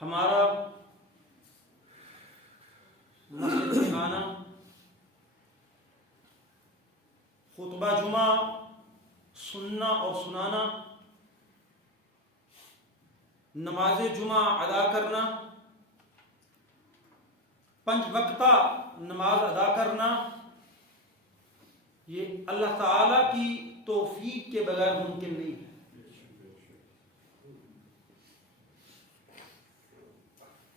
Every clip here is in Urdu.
ہمارا مسجد میں آنا، خطبہ جمعہ سننا اور سنانا، نماز جمعہ ادا کرنا، 5 وقتہ نماز ادا کرنا، یہ اللہ تعالی کی توفیق کے بغیر ممکن نہیں ہے۔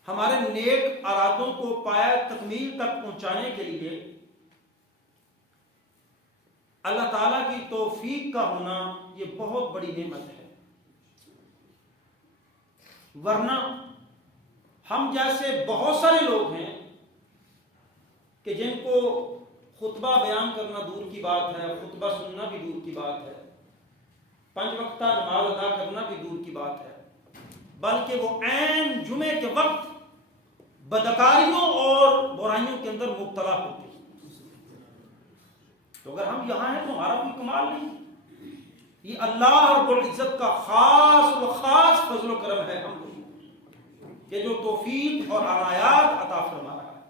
ہمارے نیک ارادوں کو پایہ تکمیل تک پہنچانے کے لیے اللہ تعالیٰ کی توفیق کا ہونا یہ بہت بڑی نعمت ہے، ورنہ ہم جیسے بہت سارے لوگ ہیں کہ جن کو خطبہ بیان کرنا دور کی بات ہے، خطبہ سننا بھی دور کی بات ہے، 5 وقتہ نماز ادا کرنا بھی دور کی بات ہے، بلکہ وہ عین جمعے کے وقت بدکاریوں اور برائیوں کے اندر مبتلا ہوتے ہیں۔ تو اگر ہم یہاں ہیں تو ہمارا کوئی کمال نہیں، یہ اللہ رب العزت کا خاص فضل و کرم ہے ہم لوگوں کہ جو توفیق اور عنایات عطا فرما رہا ہے۔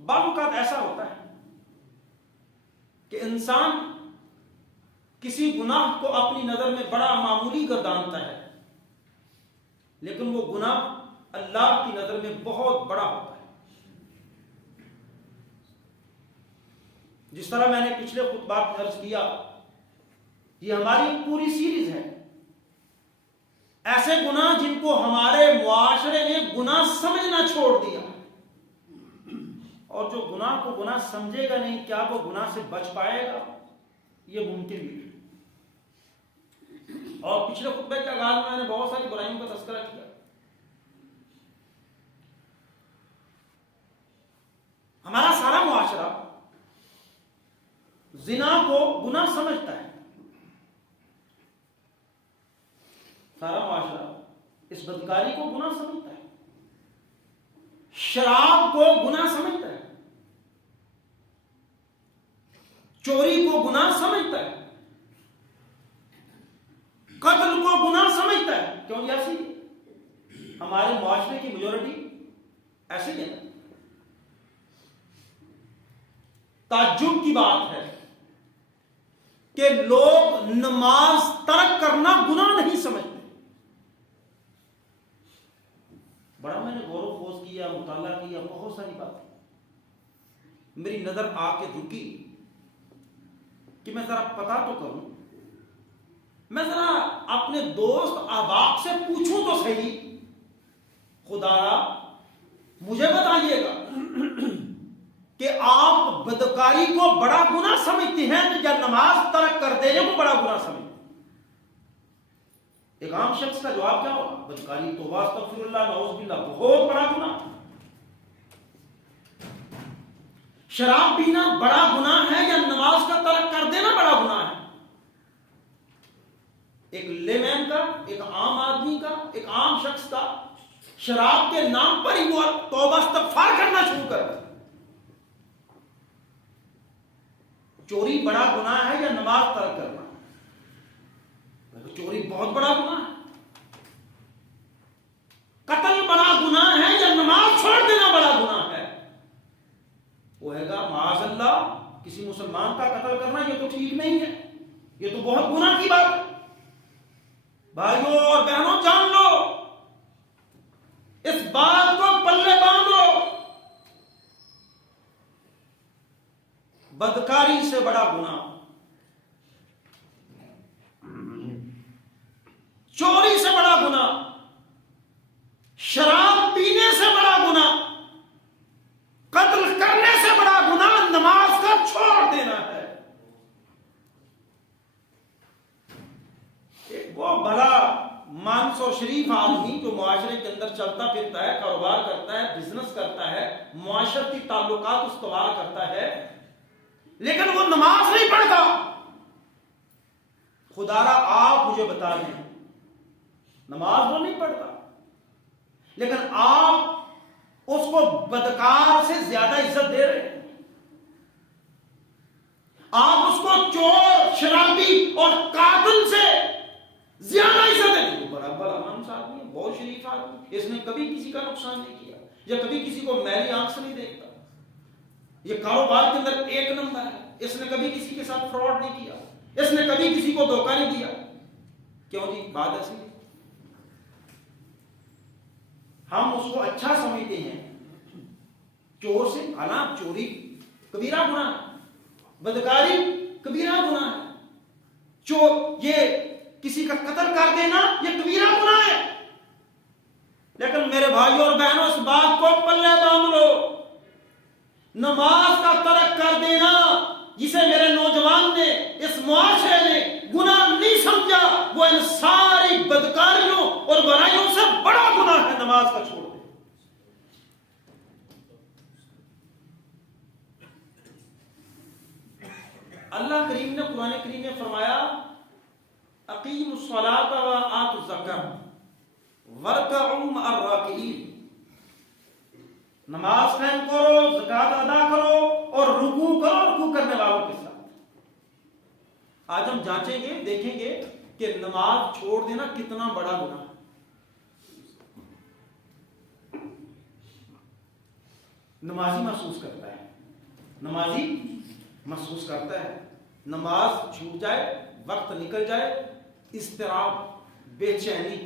بعض اوقات ایسا ہوتا ہے کہ انسان کسی گناہ کو اپنی نظر میں بڑا معمولی گردانتا ہے، لیکن وہ گناہ اللہ کی نظر میں بہت بڑا ہوتا ہے۔ جس طرح میں نے پچھلے خطبات میں عرض کیا، یہ ہماری پوری سیریز ہے ایسے گناہ جن کو ہمارے معاشرے نے گناہ سمجھنا چھوڑ دیا، اور جو گناہ کو گناہ سمجھے گا نہیں، کیا وہ گناہ سے بچ پائے گا؟ یہ ممکن نہیں۔ اور پچھلے خطبے کے آغاز میں نے بہت ساری برائیوں کا تذکرہ کیا۔ ہمارا سارا معاشرہ زنا کو گناہ سمجھتا ہے، سارا معاشرہ اس بدکاری کو گناہ سمجھتا ہے، شراب کو گناہ سمجھتا ہے، چوری کو گناہ سمجھتا ہے، قتل کو گناہ سمجھتا ہے۔ کیوں؟ ایسی ہمارے معاشرے کی میجورٹی ایسی ہے۔ تعجب کی بات ہے کہ لوگ نماز ترک کرنا گناہ نہیں سمجھتے۔ بڑا میں نے غور و خوض کیا، مطالعہ کیا، بہت ساری باتیں میری نظر آ کے رکی کہ میں ذرا پتا تو کروں، میں ذرا اپنے دوست احباب سے پوچھوں تو صحیح، خدا مجھے بتائیے گا کہ آپ بدکاری کو بڑا گناہ سمجھتے ہیں یا نماز ترک کر دینے کو بڑا گناہ سمجھتے ہیں؟ ایک عام شخص کا جواب کیا ہوگا؟ بدکاری توبہ استغفر اللہ نعوذ باللہ بہت بڑا گناہ۔ شراب پینا بڑا گناہ ہے یا نماز کا ترک کر دینا بڑا گناہ ہے؟ ایک لیمین کا، ایک عام آدمی کا، ایک عام شخص کا شراب کے نام پر ہی وہ توبہ استغفار کرنا شروع کر دے۔ چوری بڑا گناہ ہے یا نماز ترک کرنا؟ چوری بہت بڑا گناہ ہے۔ قتل بڑا گناہ ہے یا نماز چھوڑ دینا بڑا گناہ ہے؟ وہ ہے گا معاذ اللہ کسی مسلمان کا قتل کرنا، یہ تو ٹھیک نہیں ہے، یہ تو بہت گناہ کی بات ہے۔ بھائیوں اور بہنوں جان لو، اس بات کو پلے باندھ لو، بدکاری سے بڑا گناہ، چوری سے بڑا گناہ، شراب پینے سے بڑا گناہ، قتل کرنے سے بڑا گناہ نماز کا چھوڑ دینا ہے۔ ایک وہ بڑا مانس اور شریف آدمی جو معاشرے کے اندر چلتا پھرتا ہے، کاروبار کرتا ہے، بزنس کرتا ہے، معاشرتی تعلقات استوار کرتا ہے، لیکن وہ نماز نہیں پڑھتا، خدا را آپ مجھے بتا دیں، نماز وہ نہیں پڑھتا، لیکن آپ اس کو بدکار سے زیادہ عزت دے رہے ہیں، آپ اس کو چور، شرابی اور قاتل سے زیادہ عزت دے رہے ہیں۔ ہوں. اس نے کبھی کسی کا نقصان نہیں کیا یا کبھی کسی کو میلی آنکھ سے نہیں دیکھتا. یہ کاروبار کے اندر ایک نمبر ہے. اس نے کبھی کسی کے ساتھ فراڈ نہیں کیا. اس نے کبھی کسی کو دھوکہ نہیں دیا. کیوں جی؟ بات ایسی ہے. ہم اس کو اچھا سمجھتے ہیں چور سے. حالانکہ چوری کبیرہ گناہ ہے, بدکاری کبیرہ گناہ ہے, یہ کسی کا قتل کر دینا یہ کبیرہ گناہ ہے. لیکن میرے بھائیوں اور بہنوں اس بات کو پلے باندھ لو, نماز کا ترک کر دینا جسے میرے نوجوان نے, اس معاشرے نے گناہ نہیں سمجھا, وہ ان ساری بدکاریوں اور برائیوں سے بڑا گناہ ہے نماز کا چھوڑ دے. اللہ کریم نے قرآن کریم میں فرمایا اقیموا الصلاۃ وآتوا الزکاۃ وارکعوا مع الراکعین. نماز قائم کرو, زکات ادا کرو اور رکوع کرو, رکوع کرنے والوں کے ساتھ. آج ہم جانچیں گے, دیکھیں گے کہ نماز چھوڑ دینا کتنا بڑا گناہ ہے. نمازی محسوس کرتا ہے, نمازی محسوس کرتا ہے, نماز چھوٹ جائے, وقت نکل جائے, اضطراب, بے چینی,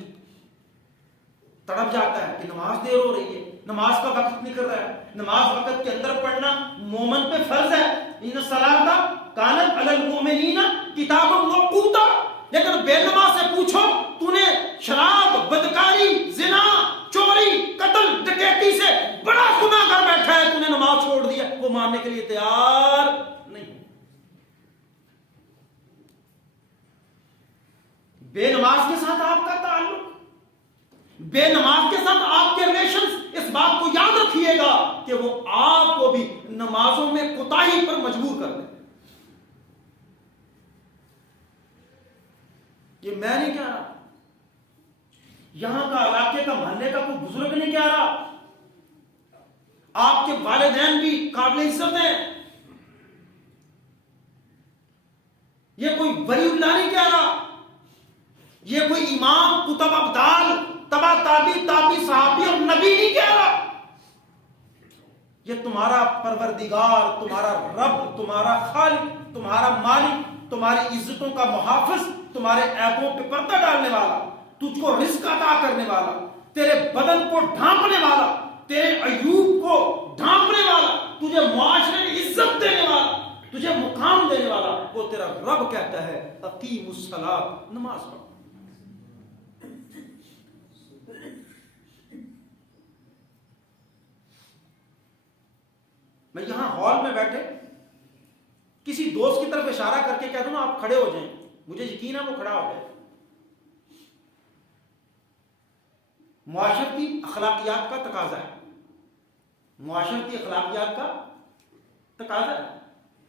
تڑپ جاتا ہے کہ نماز دیر ہو رہی ہے, نماز کا وقت نکل رہا ہے. نماز وقت کے اندر پڑھنا مومن پہ فرض ہے. ان الصلاۃ کانت علی المؤمنین کتابا موقوتا. لیکن بے نماز سے پوچھو تو نے شراب, بدکاری, زنا, چوری, قتل, ڈکیتی سے بڑا گناہ کر بیٹھا ہے, تو نے نماز چھوڑ دیا, وہ ماننے کے لیے تیار نہیں. بے نماز کے ساتھ آپ کا تعلق, بے نماز کے ساتھ آپ کے ریلیشنز, اس بات کو یاد رکھیے گا کہ وہ آپ کو بھی نمازوں میں کوتاہی پر مجبور کر دیں. یہ میں نہیں کہہ رہا, یہاں کا علاقے کا محلے کا کوئی بزرگ نہیں کہہ رہا, آپ کے والدین بھی قابل عزت ہیں, یہ کوئی ولی اللہ نہیں کہہ رہا, یہ کوئی امام, کتب ابدال, تبا تابی, تابی صحابی اور نبی نہیں کہہ رہا. یہ تمہارا پروردگار, تمہارا رب, تمہارا خالق, تمہارا مالک, تمہاری عزتوں کا محافظ, تمہارے عیبوں پہ پردہ ڈالنے والا, تجھ کو رزق عطا کرنے والا, تیرے بدن کو ڈھانپنے والا, تیرے عیوب کو ڈھانپنے والا, تجھے معاشرے میں عزت دینے والا, تجھے مقام دینے والا, وہ تیرا رب کہتا ہے اقیموا الصلاۃ, نماز پڑھو. میں یہاں ہال میں بیٹھے کسی دوست کی طرف اشارہ کر کے کہہ دوں نا آپ کھڑے ہو جائیں, مجھے یقین ہے وہ کھڑا ہو جائے. معاشرتی اخلاقیات کا تقاضا ہے, معاشرتی اخلاقیات کا تقاضا ہے.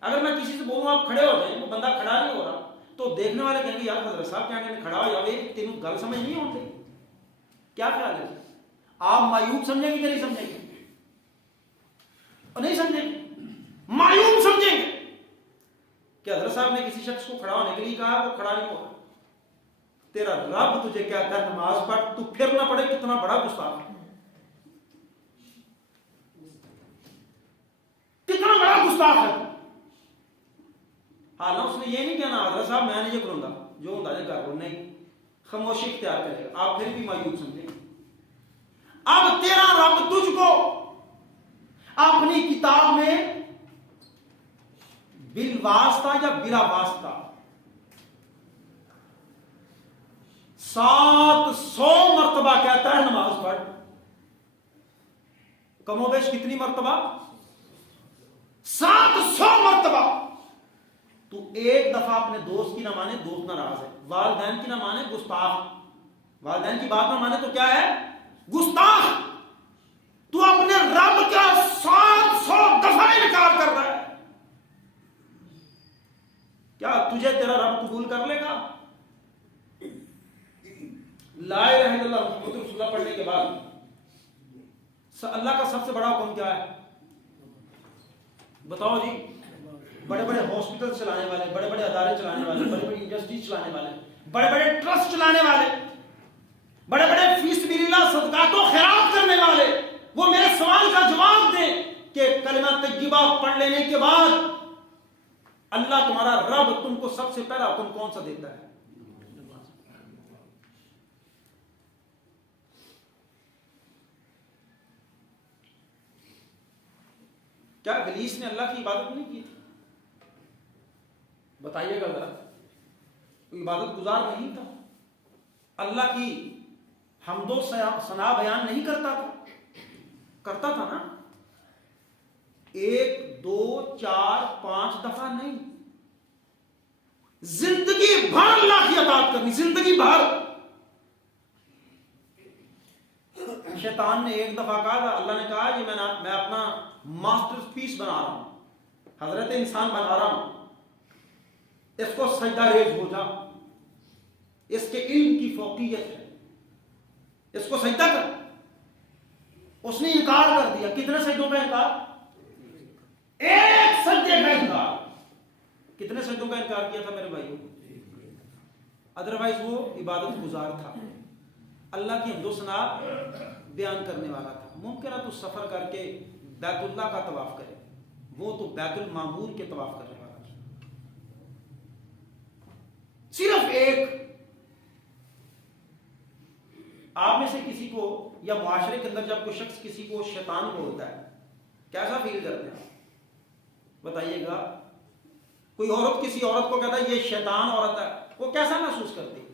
اگر میں کسی سے بولوں آپ کھڑے ہو جائیں, وہ بندہ کھڑا نہیں ہو رہا, تو دیکھنے والے کہیں گے یار حضرت صاحب کیا کہنے کھڑا ہو جاؤ, تینوں گل سمجھ نہیں ہوتی. کیا خیال ہے, آپ معیوب سمجھیں گے کہ نہیں سمجھیں گے؟ اور نہیں سمجھیں گے, معیوب سمجھیں گے کہ حضرت صاحب نے کسی شخص کو کھڑا ہونے کے لیے کہا, وہ کھڑا نہیں ہوا. تیرا رب تجھے کیا کہتا ہے نماز پڑھ, تو پھر نہ پڑھے, کتنا بڑا گستاخ ہے, کتنا بڑا گستاخ ہے. حالانکہ اس نے یہ نہیں کہنا حضرت صاحب میں نہیں یہ کروں گا, جو ہوتا ہے کر لو, نہیں, خاموشی اختیار کرے گا, آپ پھر بھی معیوب سمجھیں گے. اب تیرا رب تجھ کو اپنی کتاب میں بالواسطہ یا بلا واسطہ 700 مرتبہ کہتا ہے نماز پڑھ. کم و بیش کتنی مرتبہ؟ 700 مرتبہ. تو ایک دفعہ اپنے دوست کی نہ مانے, دوست ناراض ہے. والدین کی نہ مانے, گستاخ. والدین کی بات نہ مانے تو کیا ہے؟ گستاخ. تو اپنے رب کا 700 دفعہ انکار کر رہا ہے. کیا تجھے تیرا رب قبول کر لے گا؟ لا الہ الا اللہ محمد رسول اللہ پڑھنے کے بعد اللہ کا سب سے بڑا حکم کیا ہے بتاؤ جی؟ بڑے بڑے ہاسپٹل چلانے والے, بڑے بڑے ادارے چلانے والے, بڑے بڑے انڈسٹریز چلانے والے, بڑے بڑے ٹرسٹ چلانے والے, بڑے بڑے فی سبیل اللہ صدقات و خیرات کرنے والے، وہ میرے سوال کا جواب دیں کہ کلمہ طیبہ پڑھ لینے کے بعد اللہ تمہارا رب تم کو سب سے پہلا حکم کون سا دیتا ہے؟ کیا ابلیس نے اللہ کی عبادت نہیں کی تھی؟ بتائیے گا ذرا، کوئی عبادت گزار نہیں تھا؟ اللہ کی حمد و ثنا بیان نہیں کرتا تھا؟ کرتا تھا نا، 1 2 4 5 دفعہ نہیں، زندگی بھر اللہ کی اطاعت کرنی، زندگی بھر۔ شیطان نے ایک دفعہ کہا تھا، اللہ نے کہا کہ میں اپنا ماسٹر پیس بنا رہا ہوں، حضرت انسان بنا رہا ہوں، اس کو سجدہ ریز ہو جا، اس کے علم کی فوقیت ہے، اس کو سجدہ کر۔ اس نے انکار کر دیا۔ کتنے سجدوں کا انکار؟ ایک سجدے کا انکار۔ کتنے سجدوں کا انکار کیا تھا میرے بھائیوں؟ ادروائز وہ عبادت گزار تھا، اللہ کی حمد و ثنا بیان کرنے والا تھا۔ ممکن ہے تو سفر کر کے بیت اللہ کا طواف کرے، وہ تو بیت المعمور کے طواف کرنے والا تھا۔ صرف ایک، آپ میں سے کسی کو یا معاشرے کے اندر جب کوئی شخص کسی کو شیطان بولتا ہے کیسا فیل کرتے ہیں؟ بتائیے گا۔ کوئی عورت کسی عورت کو کہتا ہے یہ شیطان عورت ہے، وہ کیسا محسوس کرتی ہے؟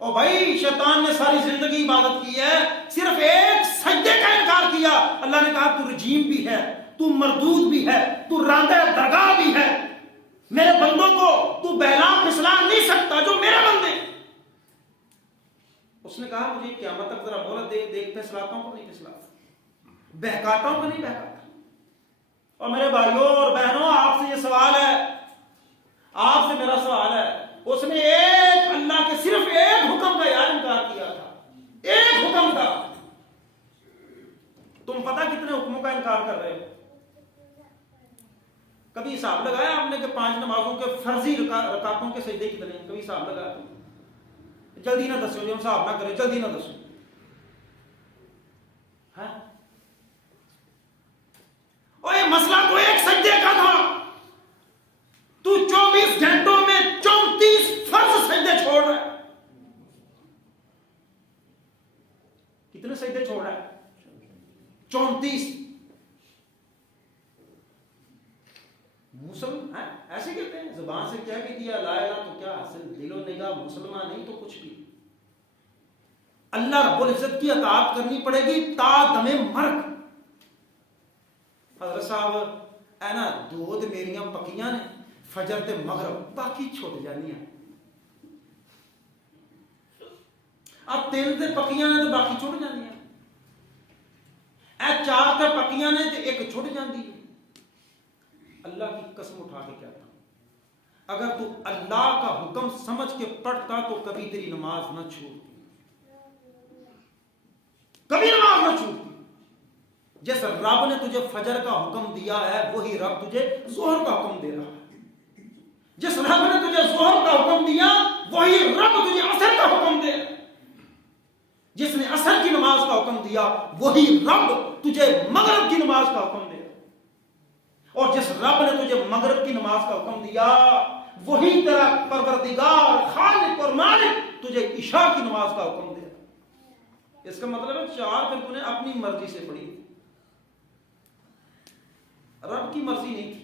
اور بھائی شیطان نے ساری زندگی عبادت کی ہے، صرف ایک سجدے کا انکار کیا۔ اللہ نے کہا تو رجیم بھی ہے، تو مردود بھی ہے، تو راندہ درگاہ بھی ہے، میرے بندوں کو تو بہلا پھسلا نہیں سکتا جو میرے بندے۔ اس نے کہا مجھے قیامت تک ذرا مہلت دے، دیکھ پھسلاتا ہوں کہ نہیں پھسلاتا، بہکاتا ہوں کہ نہیں بہکاتا۔ اور میرے بھائیوں اور بہنوں، آپ سے یہ سوال ہے، آپ سے میرا سوال ہے، اس نے ایک اللہ کے صرف ایک حکم کا یار انکار کیا تھا، ایک حکم کا۔ تم پتہ کتنے حکموں کا انکار کر رہے ہو؟ کبھی حساب لگایا آپ نے کہ 5 نمازوں کے فرضی رکعتوں کے سجدے کتنے ہیں؟ کبھی حساب لگایا؟ جلدی نہ دسو، جو حساب نہ کرے جلدی نہ دسو۔ اور یہ مسئلہ تو ایک سجدے کا تھا، تو 24 گھنٹوں میں 34 فرض سجدے چھوڑ رہا ہے۔ کتنے سجدے چھوڑ رہا ہے؟ 34۔ مسلم ایسے کہتے ہیں، زبان سے کہہ بھی دیا لا الہ تو کیا حاصل، دل و نگاہ مسلمان نہیں تو کچھ بھی۔ اللہ رب العزت کی اطاعت کرنی پڑے گی تا دم مرگ۔ حضرت صاحب اے نا دودھ میریاں پکیاں نے فجر تے مغرب، باقی چھوٹ جانی ہیں۔ اب 3 تے پکیاں نے تو باقی چھوٹ جانی ہیں، اے 4 تے پکیاں نے تے ایک چھوٹ جاندی ہے۔ اللہ کی قسم اٹھا کے کہتا ہوں، اگر تو اللہ کا حکم سمجھ کے پڑھتا تو کبھی تیری نماز نہ چھوٹتی، کبھی نماز نہ چھوٹتی۔ جس رب نے تجھے فجر کا حکم دیا ہے وہی رب تجھے ظہر کا حکم دے رہا ہے، جس رب نے تجھے ظہر کا حکم دیا وہی رب تجھے عصر کا حکم دے رہا ہے، جس نے عصر کی نماز کا حکم دیا وہی رب تجھے مغرب کی نماز کا حکم دے رہا ہے، اور جس رب نے تجھے مغرب کی نماز کا حکم دیا وہی تیرا پروردگار خالق اور مالک تجھے عشاء کی نماز کا حکم دے رہا ہے۔ اس کا مطلب ہے 4 پھر تُو نے اپنی مرضی سے پڑھی، رب کی مرضی نہیں تھی۔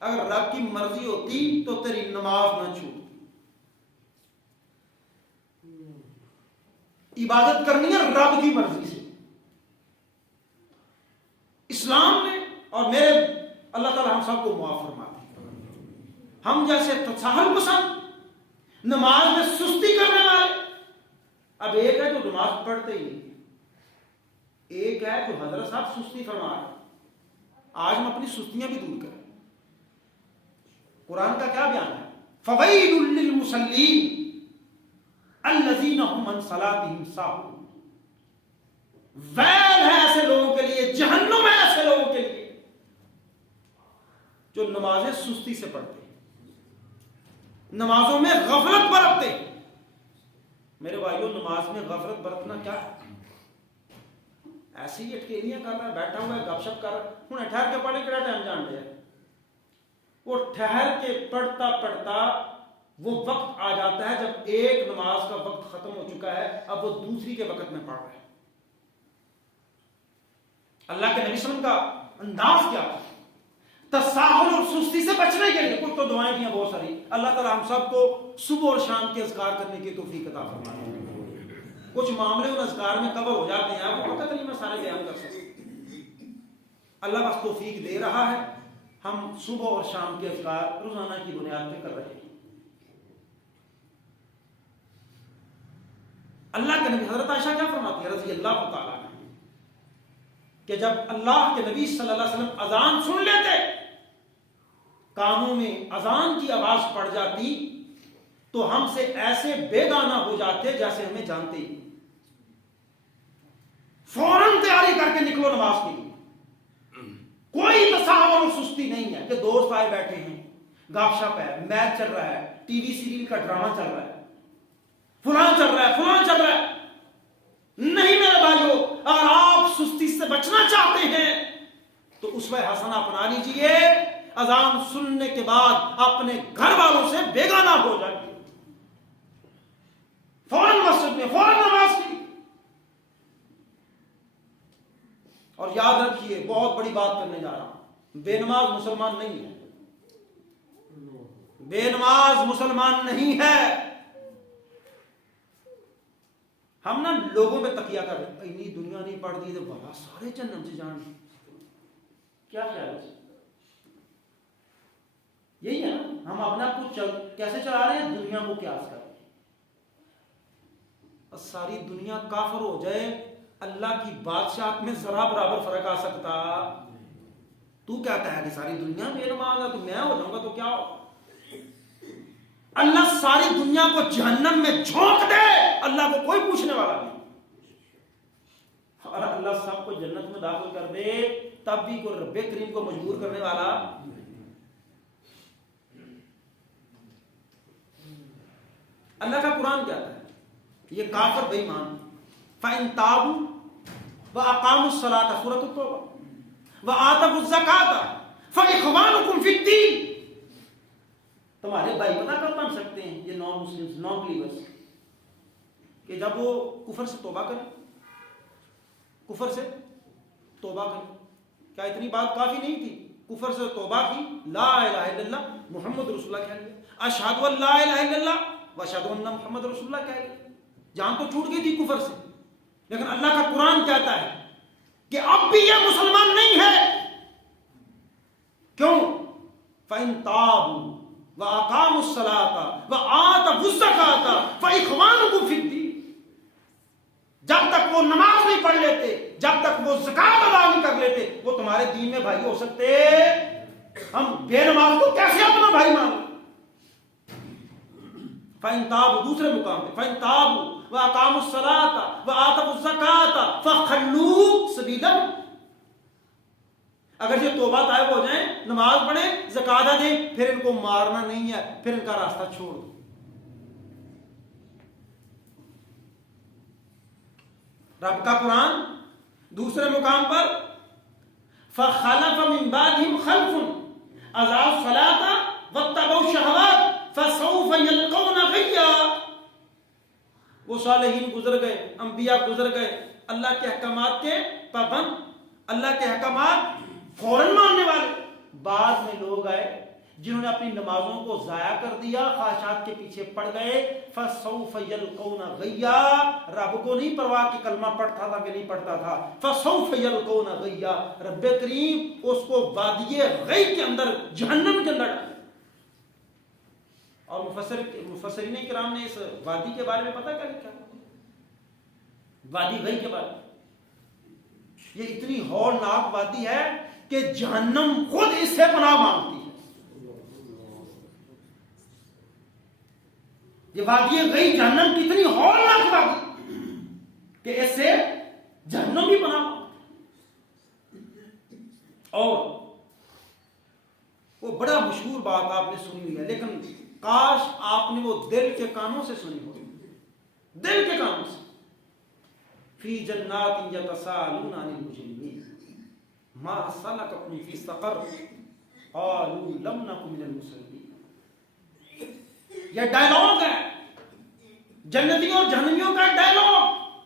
اگر رب کی مرضی ہوتی تو تیری نماز نہ چھوٹتی۔ عبادت کرنی ہے رب کی مرضی سے۔ اسلام نے اور میرے اللہ تعالی ہم سب کو معاف فرماتے ہیں، ہم جیسے تساہل پسند، نماز میں سستی کرنے والے، اب ایک ہے جو نماز پڑھتے ہی نہیں، ایک ہے جو حضرت صاحب سستی فرما رہے ہیں۔ آج ہم اپنی سستیاں بھی دور کریں۔ قرآن کا کیا بیان ہے؟ فَوَيْلٌ لِّلْمُصَلِّينَ الَّذِينَ هُمْ عَنْ صَلَاتِهِمْ سَاهُونَ۔ ویل ہے ایسے لوگوں کے لیے، جہنم ہے ایسے لوگوں کے لیے جو نمازیں سستی سے پڑھتے ہیں، نمازوں میں غفلت برتتے ہیں۔ میرے بھائیوں نماز میں غفلت برتنا کیا ہے؟ ایسی ہی اٹکیلیاں کر رہا ہے، بیٹھا ہوا ہے، گپ شپ کر رہا ہے، ہوں ٹھہر کے پڑھے کہڑا ٹائم جان دیا، وہ ٹھہر کے پڑھتا پڑھتا وہ وقت آ جاتا ہے جب ایک نماز کا وقت ختم ہو چکا ہے، اب وہ دوسری کے وقت میں پڑھ رہا ہے۔ اللہ کے نبی صلی اللہ علیہ وسلم کا انداز کیا تھا؟ تساہل اور سستی سے بچنے کے لیے کچھ تو دعائیں دیا بہت ساری، اللہ تعالی ہم سب کو صبح اور شام کے اذکار کرنے کی توفیق عطا فرمائے۔ کچھ معاملے ان اذکار میں کور ہو جاتے ہیں، وہ وقت نہیں میں سارے بیان کر سکتا، اللہ بس توفیق دے رہا ہے، ہم صبح اور شام کے اذکار روزانہ کی بنیاد پہ کر رہے ہیں۔ اللہ کے نبی حضرت عائشہ کیا فرماتی ہے رضی اللہ تعالیٰ عنہ کہ جب اللہ کے نبی صلی اللہ علیہ وسلم اذان سن لیتے، کانوں میں اذان کی آواز پڑ جاتی تو ہم سے ایسے بیگانہ ہو جاتے جیسے ہمیں جانتے ہی، فوراً تیاری کر کے نکلو نماز کے لیے، کوئی تصاہل اور سستی نہیں ہے کہ دوست آئے بیٹھے ہیں، گپ شپ ہے، میچ چل رہا ہے، ٹی وی سیریل کا ڈرامہ چل رہا ہے، فلاں چل رہا ہے، فلاں چل رہا ہے۔ نہیں میرے بھائیو، اگر آپ سستی سے بچنا چاہتے ہیں تو اسوہ حسنہ اپنا لیجئے، اذان سننے کے بعد اپنے گھر والوں سے بیگانہ ہو جائیے، فوراً مسجد میں فوراً نماز کی۔ اور یاد رکھیے بہت بڑی بات کرنے جا رہا ہوں، بے نماز مسلمان نہیں ہے، بے نماز مسلمان نہیں ہے۔ ہم نا لوگوں پہ تکیہ کر رہے ہیں، اتنی دنیا نہیں پڑھ دی تو بابا سارے جنم سے جان، کیا خیال ہے؟ یہی ہے نا، ہم اپنا کچھ کیسے چلا رہے ہیں، دنیا کو قیاس کر رہے ہیں۔ ساری دنیا کافر ہو جائے، اللہ کی بادشاہت میں ذرا برابر فرق آ سکتا؟ تو کہتا ہے کہ ساری دنیا بے نماز ہے تو میں ہو جاؤں گا تو کیا ہو؟ اللہ ساری دنیا کو جہنم میں جھونک دے، اللہ کو کوئی پوچھنے والا نہیں، اور اللہ سب کو جنت میں داخل کر دے تب بھی کوئی رب کریم کو مجبور کرنے والا۔ اللہ کا قرآن کہتا ہے یہ کافر بے ایمان فَإِن تَابُوا وَأَقَامُوا الصَّلَاةَ سورۃ التوبہ وَآتَوُا الزَّکَاةَ فَإِخْوَانُکُمْ فِی الدِّین، تمہارے بھائی پتہ کب بن سکتے ہیں یہ نان مسلمز، نان بلیورز، کہ جب وہ کفر سے توبہ کریں، کفر سے توبہ کریں۔ کیا اتنی بات کافی نہیں تھی؟ کفر سے توبہ کی، لا الہ الا اللہ محمد رسول اللہ کہہ لیا، اشہد ان لا الہ الا اللہ واشہد ان محمد رسول اللہ کہہ لیا، جان تو چھوٹ گئی تھی کفر سے، لیکن اللہ کا قرآن کہتا ہے کہ اب بھی یہ مسلمان نہیں ہے۔ کیوں؟ فَإِن تَابُوا وَأَقَامُوا الصَّلَاةَ وَآتَوُا الزَّکَاةَ فَإِخْوَانُکُمْ فِی الدِّین، جب تک وہ نماز نہیں پڑھ لیتے، جب تک وہ زکات ادا نہیں کر لیتے، وہ تمہارے دین میں بھائی ہو سکتے؟ ہم بے نماز کو کیسے اپنا بھائی مانیں؟ فَإِن تَابُوا، دوسرے مقام پہ فَإِن تَابُوا وَأَقَامُوا الصَّلَاةَ وَآتَوُا الزَّکَاةَ فَخَلُّوا سَبِیلَهُمْ، اگر یہ توبہ طائب ہو جائیں، نماز پڑھیں، زکات دیں، پھر ان کو مارنا نہیں ہے، پھر ان کا راستہ چھوڑ دو۔ رب کا قرآن دوسرے مقام پر فَخَلَفَ مِن بَعْدِهِمْ خَلْفٌ أَضَاعُوا الصَّلَاةَ وَاتَّبَعُوا الشَّهَوَاتِ فَسَوْفَ يَلْقَوْنَ غَيًّا، وہ صالحین گزر گئے، انبیاء گزر گئے، اللہ کے احکامات کے پابند، اللہ کے احکامات فوراً ماننے والے، بعد میں لوگ آئے جنہوں نے اپنی نمازوں کو ضائع کر دیا، خواہشات کے پیچھے پڑ گئے، فَسَوْفَ يَلْقَوْنَ غَيًّا، رب کو نہیں پرواہ کہ کلمہ پڑھتا تھا کہ نہیں پڑھتا تھا، فَسَوْفَ يَلْقَوْنَ غَيًّا، رب کریم اس کو وادی غی کے اندر، جہنم کے اندر ڈالے۔ اور مفسرین کرام نے اس وادی کے بارے میں پتہ کیا لکھا؟ وادی غی کے بارے میں، یہ اتنی ہولناک وادی ہے کہ جہنم خود اس سے پناہ مانگتی ہے۔ یہ وادی غی جہنم کی اتنی ہولناک وادی کہ اس سے جہنم بھی پناہ مانگتی ہے۔ اور وہ بڑا مشہور بات آپ نے سنی ہوئی ہے، لیکن کاش آپ نے وہ دل کے کانوں سے سنی ہو۔ دل کے کاموں سے. فی جنات یتساءلون عن المجرمین ما سلککم فی سقر قالوا لم نک من المصلین. یہ ڈائلاگ ہے جنتیوں اور جہنمیوں کا ڈائلاگ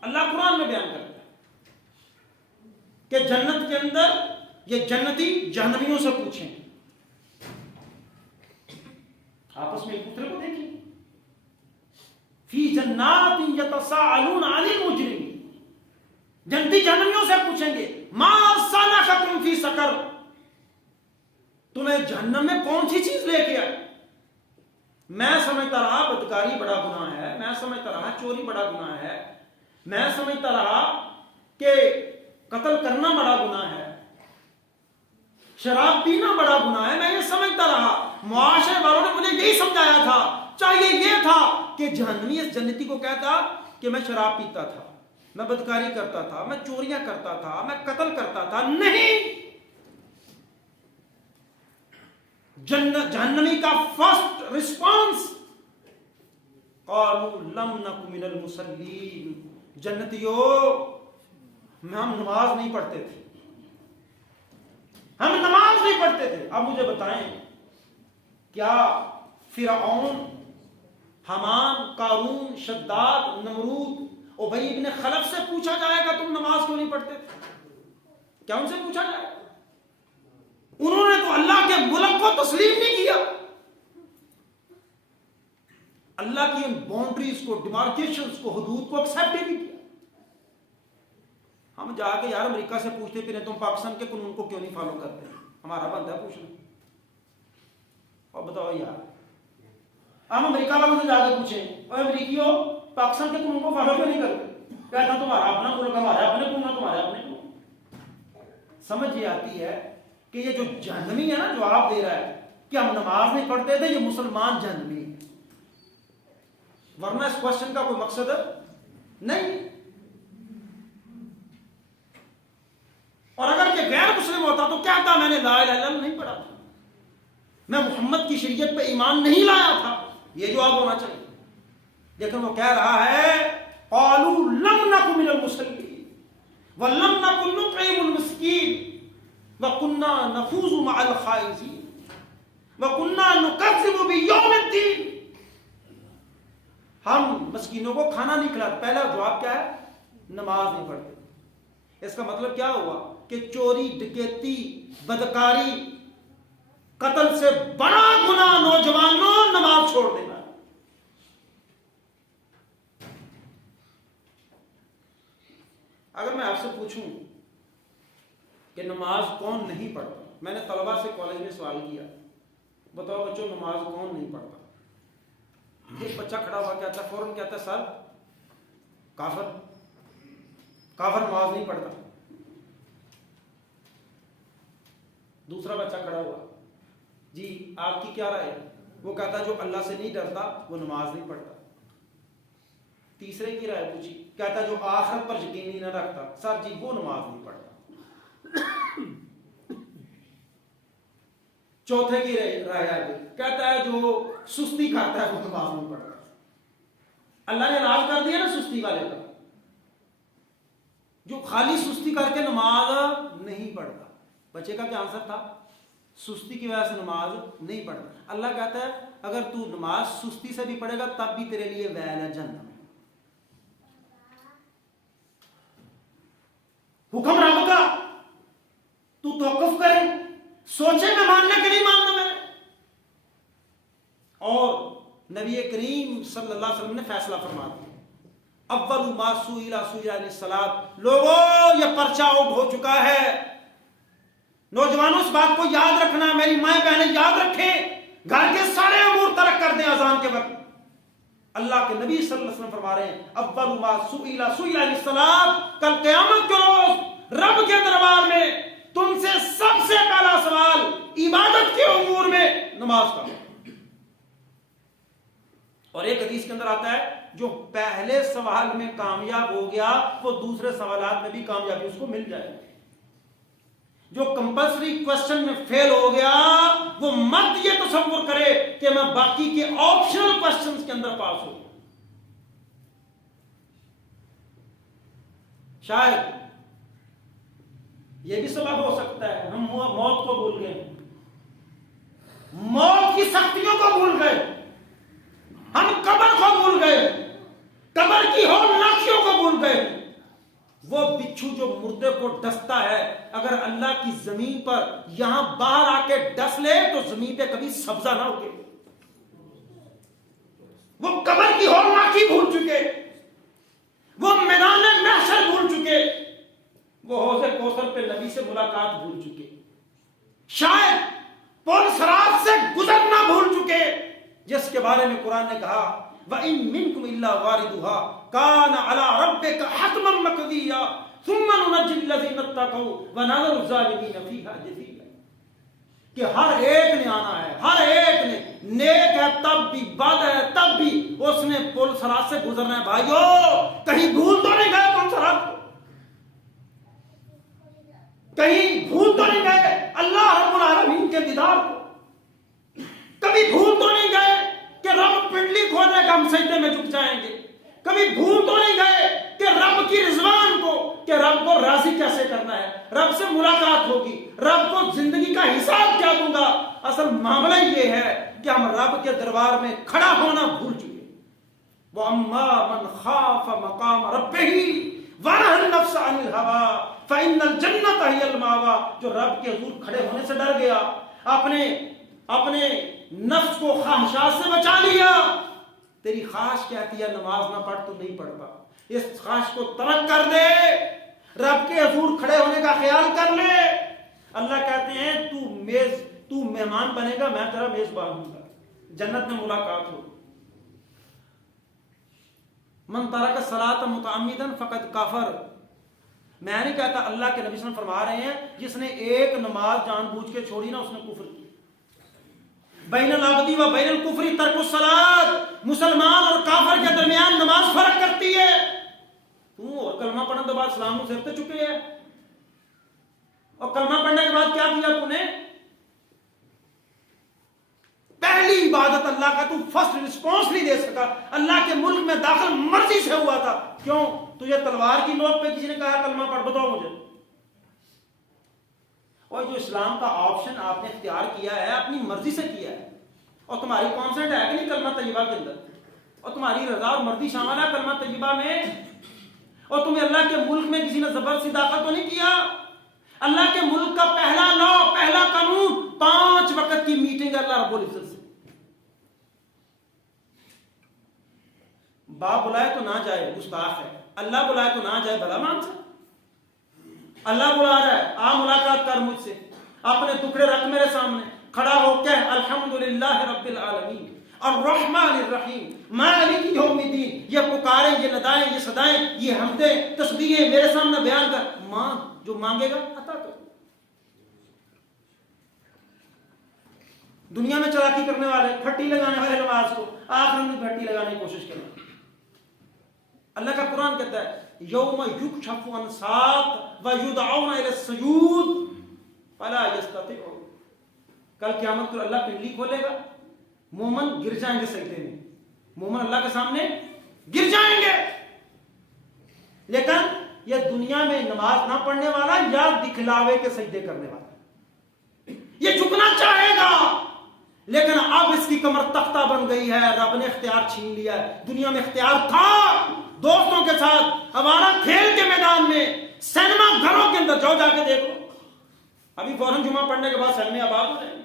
اللہ قرآن میں بیان کرتا ہے کہ جنت کے اندر یہ جنتی جہنمیوں سے پوچھیں, آپس میں ایک دوسرے کو دیکھیں. فی جنات یتساءلون عن المجرمین, جنتی جہنمیوں سے پوچھیں گے ما سلککم فی سقر, تمہیں جہنم میں کون سی چیز لے کے آئی. میں سمجھتا رہا بدکاری بڑا گناہ ہے, میں سمجھتا رہا چوری بڑا گناہ ہے, میں سمجھتا رہا کہ قتل کرنا بڑا گناہ ہے, شراب پینا بڑا گناہ ہے, میں یہ سمجھتا رہا. معاشرے والوں نے مجھے یہی سمجھایا تھا. چاہیے یہ تھا کہ جہنمی اس جنتی کو کہتا کہ میں شراب پیتا تھا, میں بدکاری کرتا تھا, میں چوریاں کرتا تھا, میں قتل کرتا تھا. نہیں, جہنمی کا فرسٹ رسپانس قالوا لم نک من المصلین, جنتیوں ہم نماز نہیں پڑھتے تھے, ہم نماز نہیں پڑھتے تھے. اب مجھے بتائیں کیا فرعون, حمان, قارون, شداد, نمرود, ابی ابن خلف سے پوچھا جائے گا تم نماز کیوں نہیں پڑھتے تھے؟ کیا ان سے پوچھا جائے گا؟ انہوں نے تو اللہ کے ملک کو تسلیم نہیں کیا, اللہ کی ان باؤنڈریز کو, ڈیمارکیشنز کو, حدود کو ایکسیپٹ ہی نہیں کیا. ہم جا کے یار امریکہ سے پوچھتے پھریں تم پاکستان کے قانون کو کیوں نہیں فالو کرتے, ہمارا بندہ ہے پوچھنا. اور بتاؤ یار, ہم امریکہ والوں سے جا کے پوچھیں اور امریکیوں پاکستان کے قانون کو فالو کیوں نہیں کرتے, کہتا تمہارا اپنا ملک, ہمارا اپنے قانون, تمہارے اپنے قانون. سمجھ یہ آتی ہے کہ یہ جو جہنمی ہے نا جواب دے رہا ہے کہ ہم نماز نہیں پڑھتے تھے, یہ مسلمان جہنمی ہے, ورنہ اس کوشچن کا کوئی مقصد نہیں. اور اگر یہ غیر مسلم ہوتا تو کیا تھا, میں نے لا الہ الا اللہ نہیں پڑھا تھا, میں محمد کی شریعت پہ ایمان نہیں لایا تھا, یہ جواب ہونا چاہیے. لیکن وہ کہہ رہا ہے قالوا لم نک من المصلین ولم نک نطعم المسکین وَكُنَّا نَفُوزُ مَعَ الْخَائِزِينَ وَكُنَّا نُكَذِّبُ بِيَوْمِ الدِّينِ. ہم مسکینوں کو کھانا نہیں کھلاتے. پہلا جواب کیا ہے؟ نماز نہیں پڑھتے. اس کا مطلب کیا ہوا کہ چوری, ڈکیتی, بدکاری, قتل سے بڑا گناہ نوجوانوں نماز چھوڑ دینا. اگر میں آپ سے پوچھوں کہ نماز کون نہیں پڑھتا, میں نے طلبہ سے کالج میں سوال کیا, بتاؤ بچوں نماز کون نہیں پڑھتا. ایک بچہ کھڑا ہوا کہتا ہے, فوراً کہتا ہے سر کافر, کافر نماز نہیں پڑھتا. دوسرا بچہ کھڑا ہوا, جی آپ کی کیا رائے ہے؟ وہ کہتا ہے جو اللہ سے نہیں ڈرتا وہ نماز نہیں پڑھتا. تیسرے کی رائے پوچھی, کہتا ہے جو آخرت پر یقین نہیں رکھتا, سر جی وہ نماز نہیں پڑھتا. چوتھے کی رائے آگے, کہتا ہے جو سستی کرتا ہے وہ نماز نہیں پڑھتا. اللہ نے راز کر دیا نا سستی والے کا, جو خالی سستی کر کے نماز نہیں پڑھتا. بچے کا کیا آنسر تھا؟ سستی کی وجہ سے نماز نہیں پڑھتا. اللہ کہتا ہے اگر تو نماز سستی سے بھی پڑھے گا تب بھی تیرے لیے ویل ہے جنت میں. حکم رب کا تو توقف کرے, سوچے میں ماننے کے نہیں ماننا میں. اور نبی کریم صلی اللہ علیہ وسلم نے فیصلہ فرما دیا, اول ما سئل عن الصلاۃ. لوگوں یہ پرچہ آؤٹ ہو چکا ہے, نوجوانوں اس بات کو یاد رکھنا, میری مائیں بہنیں یاد رکھیں, گھر کے سارے امور ترک کر دیں اذان کے وقت. اللہ کے نبی صلی اللہ علیہ وسلم فرما رہے ہیں اول ما سئل عن الصلاۃ, کل قیامت کے روز رب کے دربار میں تم سے سب سے پہلا سوال عبادت کے امور میں نماز کا. اور ایک حدیث کے اندر آتا ہے جو پہلے سوال میں کامیاب ہو گیا وہ دوسرے سوالات میں بھی کامیابی اس کو مل جائے گی. جو کمپلسری کوشچن میں فیل ہو گیا وہ مت یہ تصور کرے کہ میں باقی کے آپشنل کوشچنز کے اندر پاس ہوں. شاید یہ بھی سبب ہو سکتا ہے ہم موت کو بھول گئے، موت کی سختیوں کو بھول گئے، ہم قبر کو بھول گئے، قبر کی ہولناکیوں کو بھول گئے۔ وہ بچھو جو مردے کو ڈستا ہے، اگر اللہ کی زمین پر یہاں باہر آ کے ڈس لے تو زمین پہ کبھی سبزہ نہ ہوگے۔ وہ قبر کی ہولناکی بھول چکے، وہ میدان محشر بھول چکے، وہ حوض کوثر پہ نبی سے ملاقات بھول چکے، شاید پل صراط سے گزرنا بھول چکے، جس کے بارے میں قرآن نے کہا وَإِن مِّنكُمْ إِلَّا وَارِدُهَا كَانَ عَلَىٰ رَبِّكَ حَتْمًا مَّقْضِيًّا ثُمَّ نُنَجِّي الَّذِينَ اتَّقَوْا وَنَذَرُ الظَّالِمِينَ فِيهَا جِثِيًّا، کہ ہر ایک نے آنا ہے، ہر ایک نے، نیک ہے تب بھی، بد ہے تب بھی، اس نے پل صراط سے گزرنا ہے۔ بھائیو کہیں بھول تو نہیں گئے پل صراط کو؟ کہیں بھول تو نہیں گئے اللہ رب العالمین کے دیدار کو؟ کبھی بھول تو نہیں گئے کہ رب پنڈلی کھولے گا ہم سجدے میں جھک جائیں گے؟ کبھی بھول تو نہیں گئے کہ رب کی رضوان کو، کہ رب کو راضی کیسے کرنا ہے، رب سے ملاقات ہوگی، رب کو زندگی کا حساب کیا دوں گا؟ اصل معاملہ یہ ہے کہ ہم رب کے دربار میں کھڑا ہونا بھول چکے۔ وَأَمَّا مَنْ خَافَ مَقَامَ رَبِّهِ وَنَهَى النَّفْسَ عَنِ الْهَوَىٰ فَإِنَّ الْجَنَّةَ هِيَ الْمَأْوَىٰ، جو رب کے حضور کھڑے ہونے سے ڈر گیا، اپنے نفس کو خواہشات سے بچا لیا۔ تیری خواہش کہتی ہے نماز نہ پڑھ، تو نہیں پڑھتا، اس خواہش کو ترک کر دے، رب کے حضور کھڑے ہونے کا خیال کر لے۔ اللہ کہتے ہیں تو مہمان بنے گا، میں تیرا میزبان ہوں گا، جنت میں ملاقات ہو۔ من ترک الصلاۃ متعمدا فقد کفر، میں نہیں کہتا، اللہ کے نبی صلی اللہ علیہ وسلم فرما رہے ہیں جس نے ایک نماز جان بوجھ کے چھوڑی نا، اس نے کفر کیا۔ بین العبد و بین الکفر ترک الصلاۃ، مسلمان اور کافر کے درمیان نماز فرق کرتی ہے۔ تو اور کلمہ پڑھنے کے بعد سلام سر پہ چکے ہے، اور کلمہ پڑھنے کے بعد کیا کیا تو نے؟ پہلی عبادت اللہ کا تو فرسٹ رسپانس نہیں دے سکا، اللہ کے ملک میں داخل مرضی سے ہوا تھا، کیوں؟ تجھے تلوار کی نوک پہ کسی نے کہا کلمہ پڑھ، بتاؤ مجھے۔ اور جو اسلام کا آپشن آپ نے اختیار کیا ہے اپنی مرضی سے کیا ہے، اور تمہاری کانسنٹ ہے کہ نہیں کلمہ طیبہ کے اندر، اور تمہاری رضا اور مرضی شامل ہے کلمہ طیبہ میں، اور تمہیں اللہ کے ملک میں کسی نے زبردستی داخل تو نہیں کیا۔ اللہ کے ملک کا پہلا لا، پہلا قانون 5 وقت کی میٹنگ اللہ رب العزت سے۔ باپ بلائے تو نہ جائے، گستاخ ہے، اللہ بلائے تو نہ جائے، بھلا مان سے۔ اللہ بلا رہا ہے، آ ملاقات کر مجھ سے، اپنے ٹکڑے رکھ میرے سامنے، کھڑا ہو کے الحمدللہ رب العالمین الرحمن الرحیم مالک یوم الدین، یہ پکاریں، یہ ندائیں، یہ صدائیں، یہ حمدیں، تسبیحیں میرے سامنے بیان کر، مانگ، جو مانگے گا عطا کر۔ دنیا میں چلاکی کرنے والے، پھٹی لگانے والے نماز کو آخر میں پھٹی لگانے کی کوشش کریں۔ اللہ کا قرآن کہتا ہے یوم یکشف عن ساق ویدعون الی السجود فلا یستطیعون، کل قیامت کو اللہ پنڈلی کھولے گا، مومن گر جائیں گے سجدے میں، مومن اللہ کے سامنے گر جائیں گے، لیکن یہ دنیا میں نماز نہ پڑھنے والا یا دکھلاوے کے سجدے کرنے والا یہ جھکنا چاہے گا، لیکن اب اس کی کمر تختہ بن گئی ہے، رب نے اختیار چھین لیا ہے۔ دنیا میں اختیار تھا، دوستوں کے ساتھ ہمارا کھیل کے میدان میں، سینما گھروں کے اندر جاؤ، جا کے دیکھو، ابھی فوراً جمعہ پڑھنے کے بعد سینما آباد ہو جائیں گے،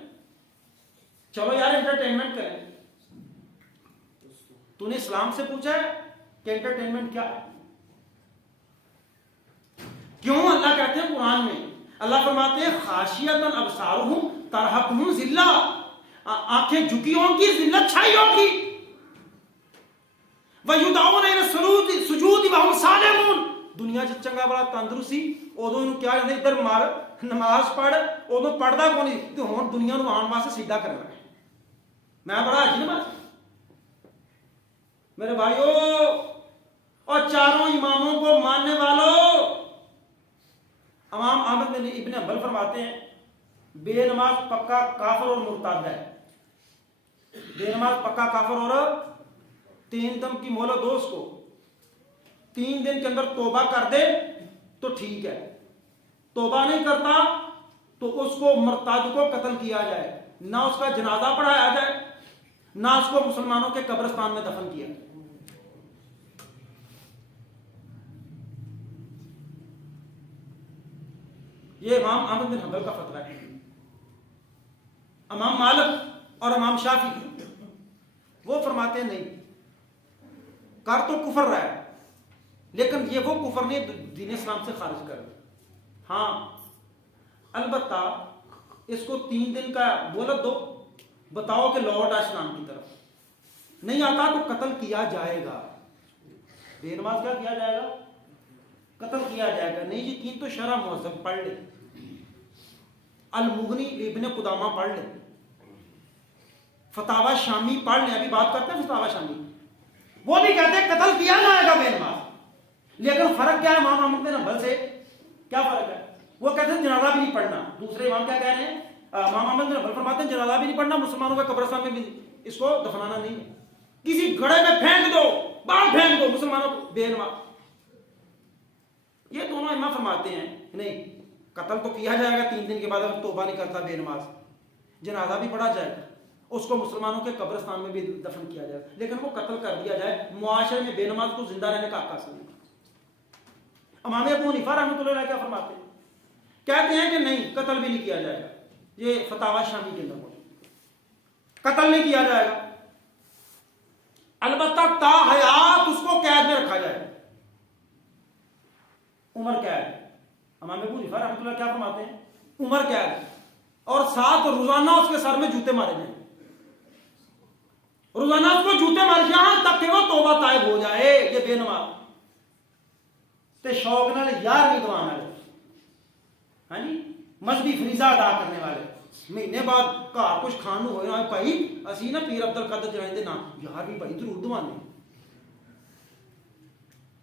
چلو یار انٹرٹینمنٹ کریں۔ تو نے اسلام سے پوچھا ہے کہ انٹرٹینمنٹ کیا ہے؟ کیوں اللہ کہتے ہیں قرآن میں، اللہ فرماتے ہیں خاشیۃ ابصارہم ترہقہم ذلہ، آنکھیں جھکی ہوں گی، ذلت چھائی ہوگی، وَيُدْعَوْنَ إِلَى السُّجُودِ وَهُمْ سَالِمُونَ، دنیا چ چنگا بڑا تندرستی ادو کیا جاتا ادھر مار نماز پڑھ، ادو پڑھتا کون نہیں، تو ہوں دنیا نو آن واسطے سیدھا کرنا ہے، میں بڑا حج نماز میرے بھائیو اور چاروں اماموں کو ماننے والوں، امام احمد بن ابن حنبل فرماتے ہیں بے نماز پکا کافر اور مرتد ہے، بے نماز پکا کافر اور 3 دم کی مہلت دو، اس کو 3 دن کے اندر توبہ کر دے تو ٹھیک ہے، توبہ نہیں کرتا تو اس کو مرتد کو قتل کیا جائے، نہ اس کا جنازہ پڑھایا جائے، نہ اس کو مسلمانوں کے قبرستان میں دفن کیا جائے۔ یہ امام احمد بن حنبل کا فتویٰ ہے۔ امام مالک اور امام شافعی وہ فرماتے ہیں نہیں، کر تو کفر رہا ہے لیکن یہ وہ کفر نہیں دین اسلام سے خارج کر، ہاں البتہ اس کو 3 دن کا مہلت دو، بتاؤ کہ لوٹ آ اسلام کی طرف، نہیں آتا تو قتل کیا جائے گا۔ بے نماز کیا کیا جائے گا؟ قتل کیا جائے گا۔ نہیں یقین تو شرح مہذب پڑھ لے، المغنی ابن قدامہ پڑھ لے، فتاوی شامی پڑھ لیں، ابھی بات کرتے ہیں فتاوی شامی، وہ بھی کہتے ہیں قتل کیا جائے گا بے نماز، لیکن فرق کیا ہے امام احمد بن حنبل سے؟ کیا فرق ہے؟ وہ کہتے ہیں جنازہ بھی نہیں پڑھنا، دوسرے امام کیا کہہ رہے ہیں؟ امام احمد بن حنبل فرماتے ہیں جنازہ بھی نہیں پڑھنا، مسلمانوں کے قبرستان میں بھی اس کو دفنانا نہیں ہے، کسی گھڑے میں پھینک دو، باہر پھینک دو، مسلمانوں کو بے نماز۔ یہ دونوں امام فرماتے ہیں نہیں، قتل تو کیا جائے گا 3 دن کے بعد اگر توبہ نہیں کرتا بے نماز، جنازہ بھی پڑھا جائے گا، اس کو مسلمانوں کے قبرستان میں بھی دفن کیا جائے گا، لیکن وہ قتل کر دیا جائے، معاشرے میں بے نماز کو زندہ رہنے کا حق حاصل نہیں۔ امام ابو حنیفہ رحمۃ اللہ علیہ کیا فرماتے ہیں؟ کہتے ہیں کہ نہیں، قتل بھی نہیں کیا جائے گا، یہ فتاوی شامی کے اندر قتل نہیں کیا جائے گا، البتہ تا حیات اس کو قید میں رکھا جائے گا، عمر قید۔ امام ابو حنیفہ رحمۃ اللہ کیا فرماتے ہیں؟ عمر قید، اور ساتھ روزانہ اس کے سر میں جوتے مارے جائیں، روزانہ اس کو جوتے مارے جائیں تب کہ وہ توبہ طائب ہو جائے۔ یہ بے نماز تے شوق نال یار نہیں دوان والے، ہاں جی مذہبی فریضہ ادا کرنے والے، مہینے بعد گھر کچھ کھان ہوئے نا بھائی اسی نا پیر عبد القادر جلانی دے نا یار بھی بھائی ضرور دوانے،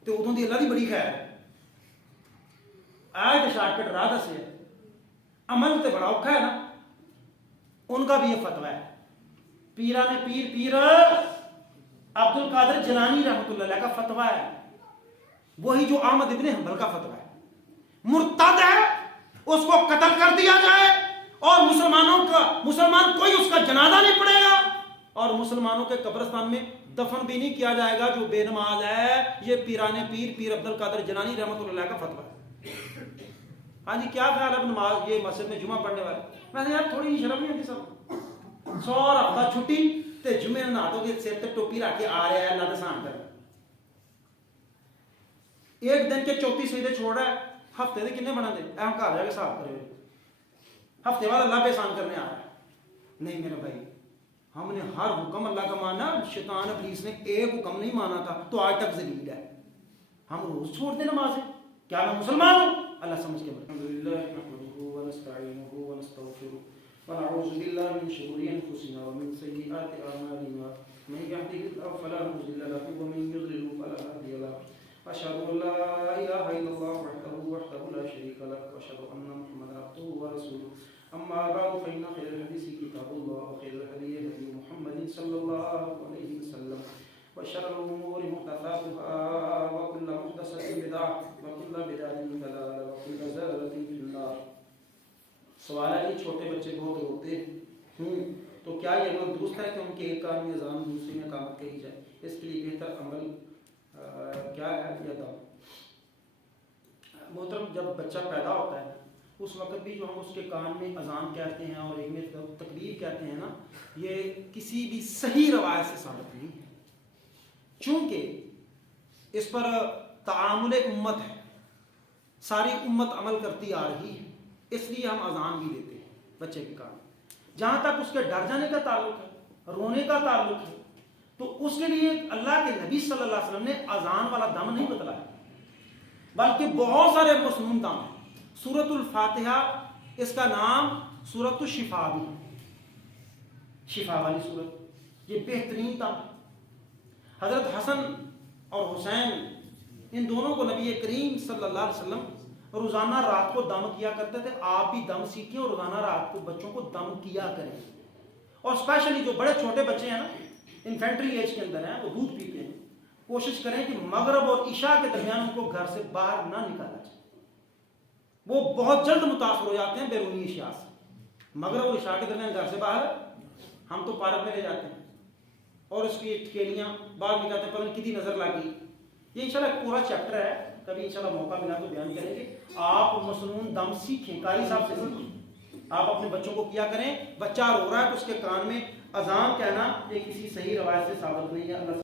تے ادوں دی اللہ دی بڑی خیر آئے تو شارٹ کٹ راہ دسے، عمل تے بڑا اوکھا ہے نا۔ ان کا بھی یہ فتویٰ ہے، پیران پیر عبد القادر جیلانی رحمۃ اللہ علیہ کا فتویٰ ہے، وہی جو احمد ابن حنبل کا فتویٰ ہے، مرتد ہے اس کو قتل کر دیا جائے، اور مسلمان کوئی اس کا جنازہ نہیں پڑے گا، اور مسلمانوں کے قبرستان میں دفن بھی نہیں کیا جائے گا جو بے نماز ہے۔ یہ پیر عبد القادر جیلانی رحمۃ اللہ علیہ کا فتویٰ ہے۔ ہاں جی کیا خیال ہے نماز یہ مسجد میں جمعہ پڑھنے والے؟ میں نے یار تھوڑی شرم نہیں آتی سب، 100 ہفتہ چھٹی تے جمعے نہ دو گے سر تے ٹوپی رکھ کے آ رہا ہے اللہ دسان کر، ایک دن کے 34 سجدے چھوڑ رہا ہے، ہفتے دے کنے بنا دے اہم گھر جا کے صاف کرے، ہفتے بعد اللہ پہ احسان کرنے آ رہا ہے۔ نہیں میرے بھائی، ہم نے ہر حکم اللہ کا مانا، شیطان ابلیس نے ایک حکم نہیں مانا تھا تو آج تک ذلیل ہے، ہم روز چھوڑ دیں نماز، کیا میں مسلمان ہوں؟ اللہ سمجھ کے بڑھ۔ الحمدللہ نحمده ونستعینه ونستغفره ونعوذ باللہ من شرور انفسنا ومن سیئات اعمالنا من یهده اللہ فلا مضل له ومن یضلل فلا هادی له، اشهد ان لا اله الا الله وحده لا شريك له واشهد ان محمدا عبده ورسوله، اما بعد فان خير الحديث كتاب الله وخير الهدي هدي محمد صلى الله عليه وسلم، وشر الأمور محدثاتها وكل محدثة بدعة وكل بدعة ضلالة وكل ضلالة في النار۔ سوال ہے کہ چھوٹے بچے بہت روتے ہیں تو کیا یہ عمل درست ہے کہ ان کے ایک کان میں اذان دوسری میں اقامت کہی جائے؟ اس کے لیے بہتر عمل کیا ہے یا دعا؟ محترم جب بچہ پیدا ہوتا ہے اس وقت بھی جو ہم اس کے کان میں اذان کہتے ہیں اور ایک میں تکبیر کہتے ہیں نا، یہ کسی بھی صحیح روایت سے ثابت نہیں ہے، چونکہ اس پر تعامل امت ہے، ساری امت عمل کرتی آ رہی ہے، اس لیے ہم اذان بھی دیتے ہیں بچے کے کان۔ جہاں تک اس کے ڈر جانے کا تعلق ہے، رونے کا تعلق ہے، تو اس کے لیے اللہ کے نبی صلی اللہ علیہ وسلم نے اذان والا دم نہیں بتلایا، بلکہ بہت سارے مسنون دم ہیں۔ سورۃ الفاتحہ اس کا نام سورۃ الشفا بھی، شفا والی سورت، یہ بہترین دم ہے۔ حضرت حسن اور حسین ان دونوں کو نبی کریم صلی اللہ علیہ وسلم روزانہ رات کو دم کیا کرتے تھے، آپ بھی دم سیکھیں اور روزانہ رات کو بچوں کو دم کیا کریں، اور اسپیشلی جو بڑے چھوٹے بچے ہیں نا، انفینٹری ایج کے اندر ہیں، وہ دودھ پیتے ہیں، کوشش کریں کہ مغرب اور عشاء کے درمیان ان کو گھر سے باہر نہ نکالا جائے، وہ بہت جلد متاثر ہو جاتے ہیں بیرونی اشیاء سے، مگر اور عشاء کے درمیان گھر سے باہر ہم تو پارک میں لے جاتے ہیں، اور اس کی ٹھیلیاں بعد میں کہتے ہیں پتہ نہیں کتنی نظر لگی. یہ انشاءاللہ ایک پورا چیپٹر ہے، کبھی انشاءاللہ موقع ملا تو بیان کریں گے. آپ مسنون دم سیکھیں، قاری صاحب سے سیکھیں. آپ اپنے بچوں کو کیا کریں، بچہ رو رہا ہے تو اس کے کان میں اذان کہنا یہ کسی صحیح روایت سے ثابت نہیں ہے. اللہ